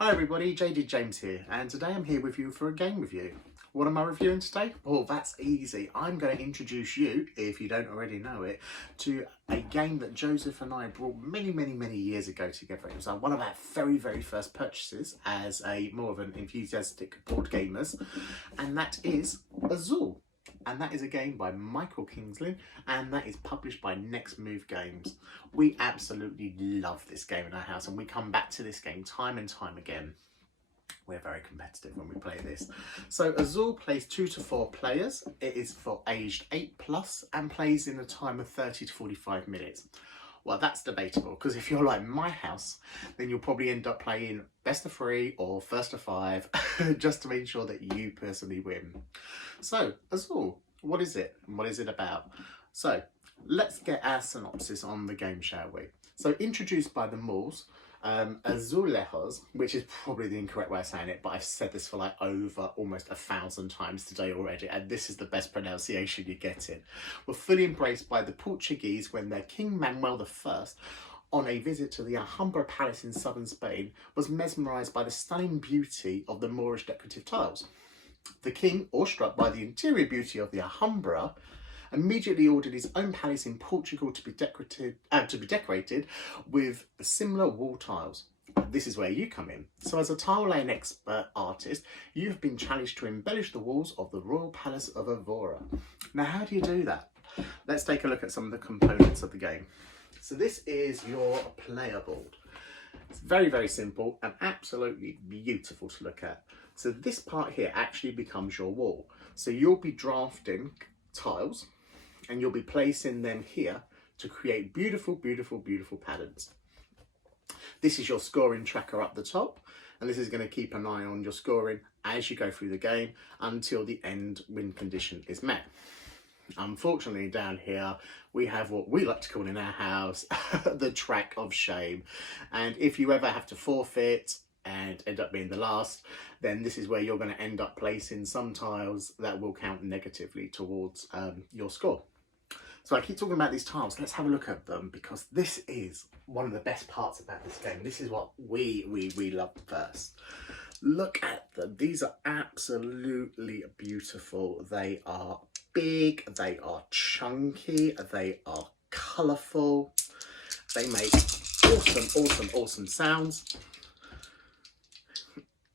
Hi everybody, JD James here, and today I'm here with you for a game review. What am I reviewing today? Well, that's easy. I'm going to introduce you, if you don't already know it, to a game that Joseph and I brought many years ago together. It was one of our very first purchases as a more of an enthusiastic board gamers, and that is Azul. And that is a game by Michael Kingsley, and that is published by Next Move Games. We absolutely love this game in our house, and we come back to this game time and time again. We're very competitive when we play this. So Azul plays 2 to 4 players. It is for aged 8+ and plays in a time of 30 to 45 minutes. Well, that's debatable, because if you're like my house, then you'll probably end up playing best of 3 or first of 5 just to make sure that you personally win. So Azul, what is it and what is it about? So let's get our synopsis on the game, shall we? So introduced by the Moors, Azulejos, which is probably the incorrect way of saying it, but I've said this for like over almost 1,000 times today already, and this is the best pronunciation you get it, were fully embraced by the Portuguese when their King Manuel I, on a visit to the Alhambra Palace in southern Spain, was mesmerised by the stunning beauty of the Moorish decorative tiles. The king, awestruck by the interior beauty of the Alhambra, immediately ordered his own palace in Portugal to be decorated with similar wall tiles. This is where you come in. So as a tile laying expert artist, you have been challenged to embellish the walls of the Royal Palace of Evora. Now, how do you do that? Let's take a look at some of the components of the game. So this is your player board. It's very simple and absolutely beautiful to look at. So this part here actually becomes your wall. So you'll be drafting tiles and you'll be placing them here to create beautiful patterns. This is your scoring tracker up the top, and this is going to keep an eye on your scoring as you go through the game until the end win condition is met. Unfortunately, down here we have what we like to call in our house the track of shame, and if you ever have to forfeit and end up being the last, then this is where you're going to end up placing some tiles that will count negatively towards your score. So I keep talking about these tiles. Let's have a look at them, because this is one of the best parts about this game. This is what we love first. Look at them. These are absolutely beautiful. They are big, they are chunky, they are colourful. They make awesome sounds.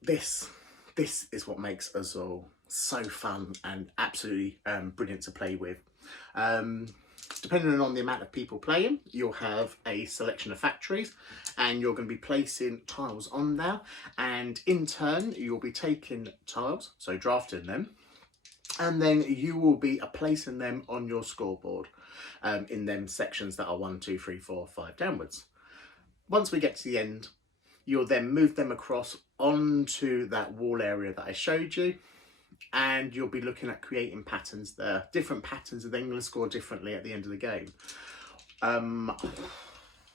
This is what makes Azul so fun and absolutely brilliant to play with. Depending on the amount of people playing, you'll have a selection of factories and you're going to be placing tiles on there, and in turn you'll be taking tiles, so drafting them, and then you will be placing them on your scoreboard in them sections that are 1, 2, 3, 4, 5 downwards. Once we get to the end, you'll then move them across onto that wall area that I showed you, and you'll be looking at creating patterns there. Different patterns are then going to score differently at the end of the game.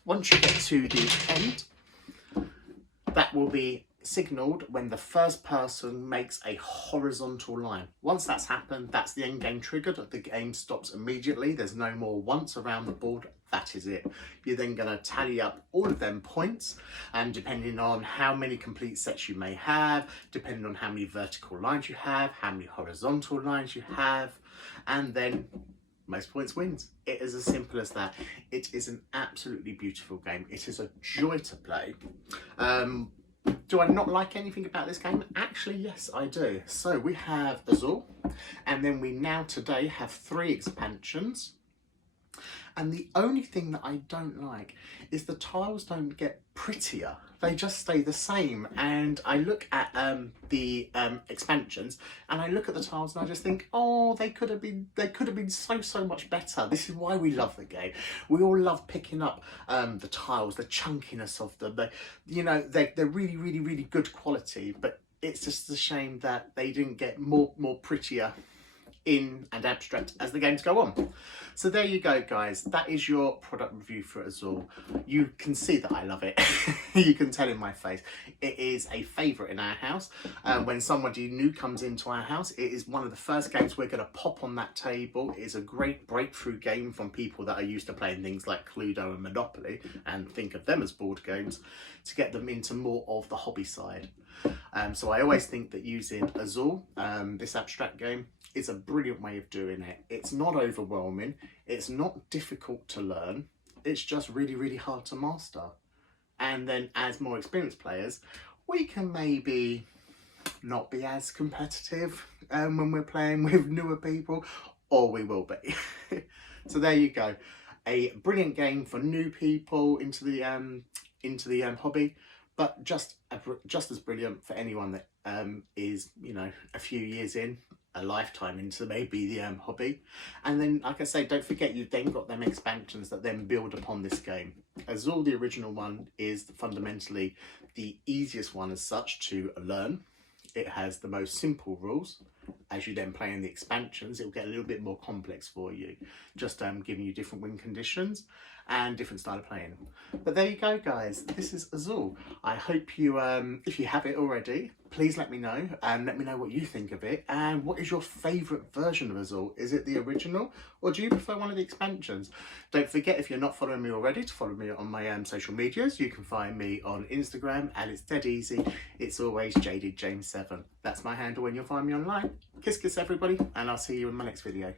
Once you get to the end, that will be signalled when the first person makes a horizontal line. Once that's happened, that's the end game triggered. The game stops immediately. There's no more once around the board. That is it. You're then going to tally up all of them points, and depending on how many complete sets you may have, depending on how many vertical lines you have, how many horizontal lines you have, and then most points wins. It is as simple as that. It is an absolutely beautiful game. It is a joy to play. Do I not like anything about this game? Actually, yes, I do. So we have Azul, and then we now today have 3 expansions. And the only thing that I don't like is the tiles don't get prettier. They just stay the same. And I look at the expansions, and I look at the tiles, and I just think, oh, they could have been so much better. This is why we love the game. We all love picking up the tiles, the chunkiness of them. They're really good quality, but it's just a shame that they didn't get more prettier in and abstract as the games go on. So there you go, guys. That is your product review for Azul. You can see that I love it. You can tell in my face. It is a favourite in our house. When somebody new comes into our house, it is one of the first games we're going to pop on that table. It is a great breakthrough game from people that are used to playing things like Cluedo and Monopoly and think of them as board games, to get them into more of the hobby side. So I always think that using Azul, this abstract game, is a brilliant way of doing it. It's not overwhelming, it's not difficult to learn, it's just really, really hard to master. And then as more experienced players, we can maybe not be as competitive when we're playing with newer people, or we will be. So there you go. A brilliant game for new people into the hobby, but just as brilliant for anyone that is, you know, a few years in, a lifetime into maybe the hobby. And then, like I say, don't forget, you've then got them expansions that then build upon this game. Azul, the original one, is fundamentally the easiest one as such to learn. It has the most simple rules. As you then play in the expansions, it'll get a little bit more complex for you, just giving you different win conditions and different style of playing. But there you go, guys. This is Azul. I hope you, if you have it already, please let me know, and let me know what you think of it, and what is your favourite version of Azul. Is it the original, or do you prefer one of the expansions? Don't forget, if you're not following me already, to follow me on my social medias. You can find me on Instagram, and it's dead easy. It's always JadedJames7. That's my handle when you'll find me online. Kiss, kiss, everybody, and I'll see you in my next video.